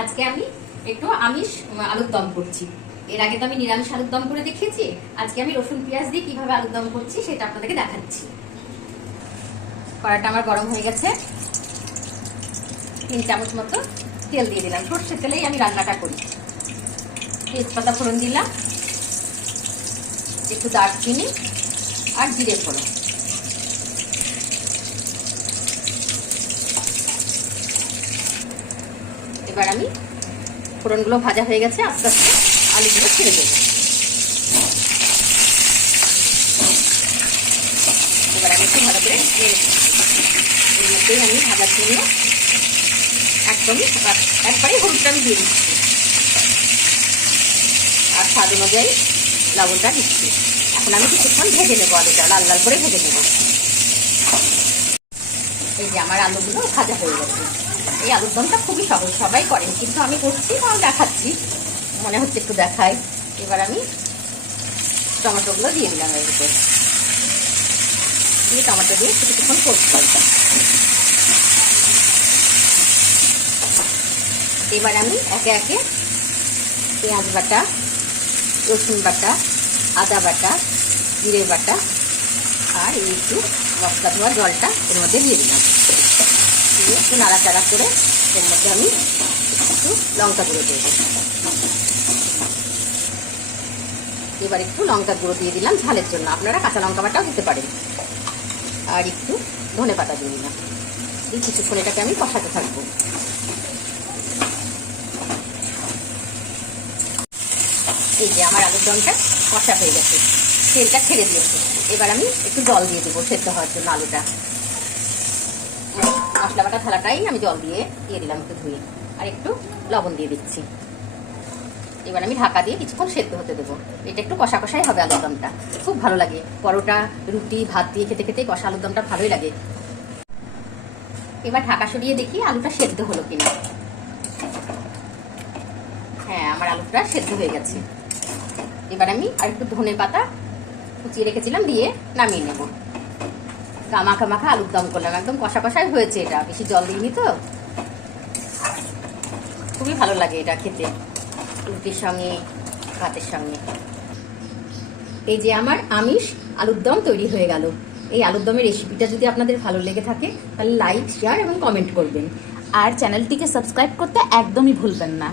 আজকে আমি একটু আমিষ আলুর দম করছি। এর আগে তো আমি নিরামিষ আলুর দম করে দেখিয়েছি। আজকে আমি রসুন পেঁয়াজ দিয়ে কিভাবে আলুর দম করছি সেটা আপনাদেরকে দেখাচ্ছি। কড়াইটা আমার গরম হয়ে গেছে। 3 চামচ মতো তেল দিয়ে দিলাম। সর্ষের তেলেই আমি রান্নাটা করি। তেজপাতা ফোড়ন দিলাম, একটু দারচিনি আর জিরে ফোড়ন। এবার আমি ফোড়নগুলো ভাজা হয়ে গেছে, আস্তে আস্তে আলুগুলো ছেড়ে দেবো। এবার আমি একটু ভালো করে নেড়ে দিচ্ছি। এর মধ্যেই আমি ভাজার জন্য একবারই হলুদটা আমি দিয়ে দিচ্ছি আর স্বাদ অনুযায়ী লবণটা দিচ্ছি। এখন আমি কিছুক্ষণ ভেজে নেবো, আলুটা লাল লাল করে ভেজে নেবো। এই যে আমার আলুগুলো ভাজা হয়ে গেছে। এই আলুর দমটা খুবই সহজ, সবাই করেন, কিন্তু আমি করছি বা দেখাচ্ছি, মনে হচ্ছে একটু দেখাই। এবার আমি টমেটোগুলো দিয়ে দিলাম এর উপর, দিয়ে টমেটো দিয়ে কিছুক্ষণ করতে। এবার আমি একে একে পেঁয়াজ বাটা, রসুন বাটা, আদা বাটা, জিরে বাটা আর এই একটু মশলা ধোয়া জলটা এর মধ্যে দিয়ে দিলাম। দিয়ে একটু নাড়াচাড়া করে এর মধ্যে আমি একটু লঙ্কা গুঁড়ো দিয়ে দিই। এবার একটু লঙ্কা গুঁড়ো দিয়ে দিলাম ঝালের জন্য, আপনারা কাঁচা লঙ্কা বাটাও দিতে পারেন। আর একটু ধনে পাতা দিয়ে দিলাম। এই কিছুক্ষণ এটাকে আমি কষাতে থাকবো। এই যে আমার আলুর দমটা কষা হয়ে গেছে, তেলটা ছেড়ে দিয়েছে। এবার আমি একটু জল দিয়ে দেবো সেদ্ধ হওয়ার জন্য আলুটা। মশলা বাটা থালাটাই আমি জল দিয়ে দিলাম একটু ধুয়ে, আর একটু লবণ দিয়ে দিচ্ছি। এবার আমি ঢাকা দিয়ে কিছুক্ষণ সেদ্ধ হতে দেবো। এটা একটু কষা কষাই হবে আলুর দমটা, খুব ভালো লাগে। পরোটা, রুটি, ভাত দিয়ে খেতে খেতে কষা আলুর দমটা ভালোই লাগে। এবার ঢাকা সরিয়ে দেখি আলুটা সেদ্ধ হলো কিনা। হ্যাঁ, আমার আলুটা সেদ্ধ হয়ে গেছে। এবার আমি আর একটু ধনে পাতা কুচিয়ে রেখেছিলাম দিয়ে নামিয়ে নেব। মাখা মাখা আলুর দম করলাম, একদম কষা কষাই হয়েছে। এটা বেশি জল দিইনি তো, খুবই ভালো লাগে এটা খেতে, রুটির সঙ্গে, ভাতের সঙ্গে। এই যে আমার আমিষ আলুর দম তৈরি হয়ে গেল। এই আলুর দমের রেসিপিটা যদি আপনাদের ভালো লেগে থাকে তাহলে লাইক, শেয়ার এবং কমেন্ট করবেন। আর চ্যানেলটিকে সাবস্ক্রাইব করতে একদমই ভুলবেন না।